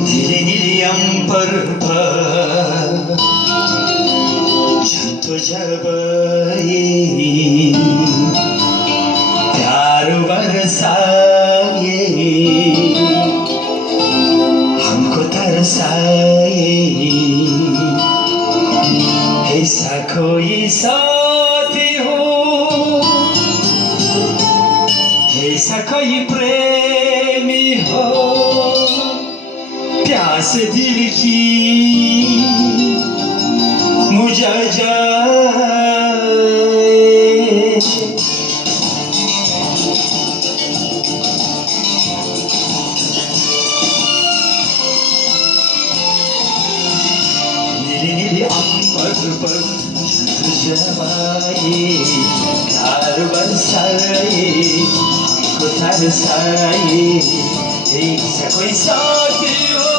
नीले नीले अंबर पर छत जब ये प्यार बरसाए, हमको तरसाए, ऐसा कोई साथी हो, ऐसा कोई प्रेमी हो, प्यास दिल की मुझा जाए। नीले नीले अंबर पर जब आए, प्यार बरसाए, हमको तरसाए, ऐसा कोई साथी हो,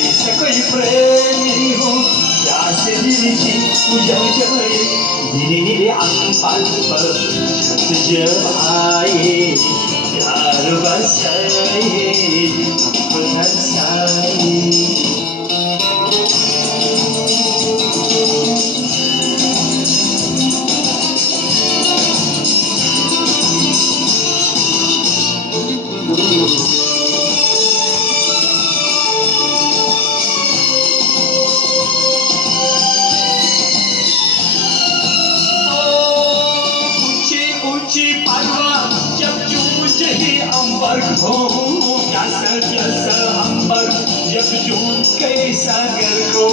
ऐसा कोई प्रेमी हो, प्यास दिल की बुझा जाए। नीले नीले अंबर पर जब आए, प्यार बरसाए, हमको तरसाए। ऊंची पर्वत जब जूझे ही अंबर को, प्यासा अंबर जब जूझ गए सागर को।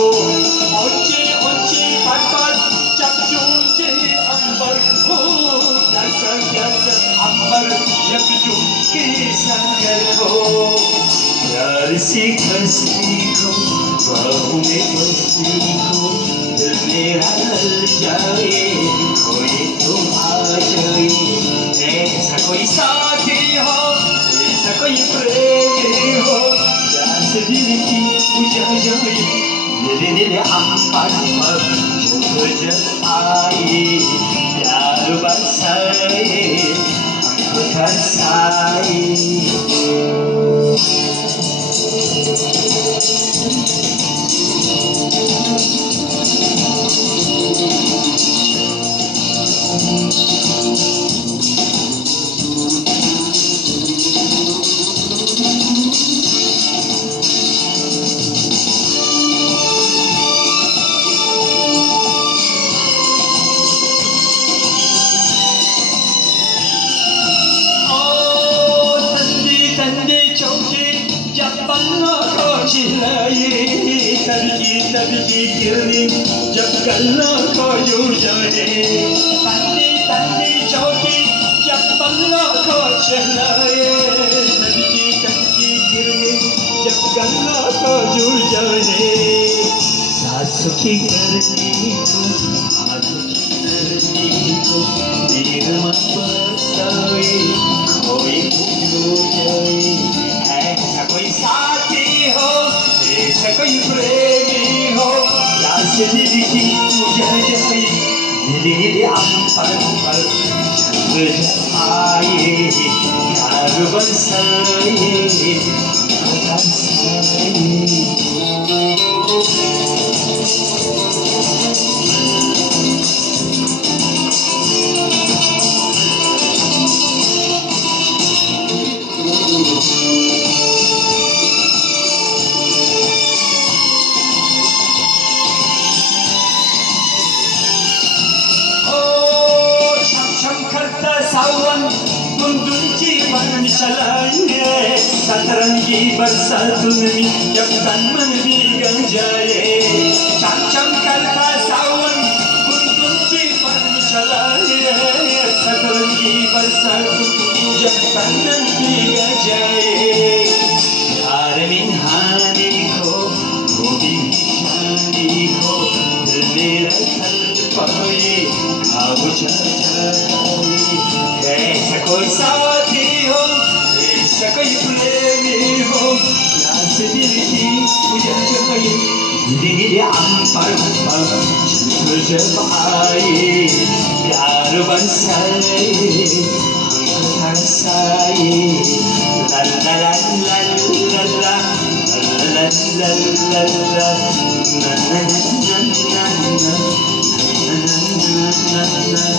ऊंची ऊंची पर्वत जब जूझे ही अंबर को, प्यासा अंबर जब जूझ गए सागर को। प्यार सीखो सीखो, बाहों में सीखो, दिल मेरा लल जाए, कोई तुम आ जाए। ऐसा कोई साथी हो, ऐसा कोई प्रेमी हो, प्यास दिल की बुझा जाए। नीले नीले अंबर पर जब आए, प्यार बरसाए, हमको तरसाए। तबकी किरणें जब गल्ला को यूं जाए, तंदी तंदी चौकी जब पल्ला को चलाए। तबकी किरणें जब गल्ला को यूं जाए, सासों की गर्मी को, हाथों की नरमी को, मेरे मन बरसाए, कोई भूल जाए। ऐसा कोई साथी हो, ऐसा कोई प्रेमी हो, प्यास दिल की बुझा जाए। नीले नीले अंबर पर जब आए, प्यार बरसाए, हमको तरसाए। सावन गुंदुची मन चलाए, सतरंगी बरसातों में जब तन मन भीग जाए। चम चम करता सावन गुंदुची मन चलाए, सतरंगी बरसातों में जब तन मन भीग जाए। प्यार में हानि को, गोभी जाने को, दिल मेरा तड़पाए, घाव जाए। ऐसा कोई साथी हो, ऐसा कोई प्रेमी हो, प्यास दिल की बुझा जाए। नीले नीले अंबर पर जब आए, प्यार बरसाए, la la la la la la la la na na na na na na na na na